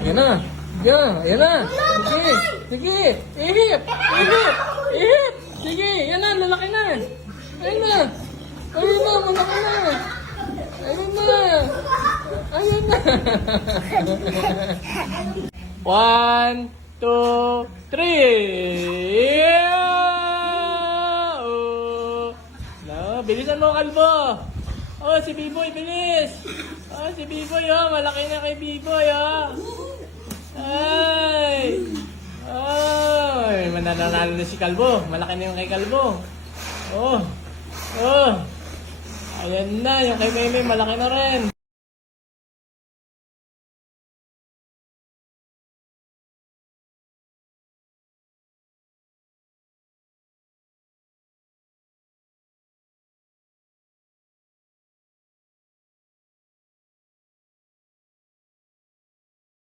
Yan na. Yan. Yan na. Sige. Sige. Ihip. Ihip. Ihip. Sige. Yan na. Lalaki na. Ayun na. Ayun na. Malaki na. Ayun na. Ayun na. 1, 2, 3. Oh. No, bilisan mo, kalbo. Oh, si Biboy, bilis. Oh, si Biboy, oh. Malaki na kay Biboy, oh. Ay. Ay, mananalo na si Kalbo. Malaki na yung kay Kalbo. Oh. Oh. Ayan na, yung kay Meme, malaki na rin.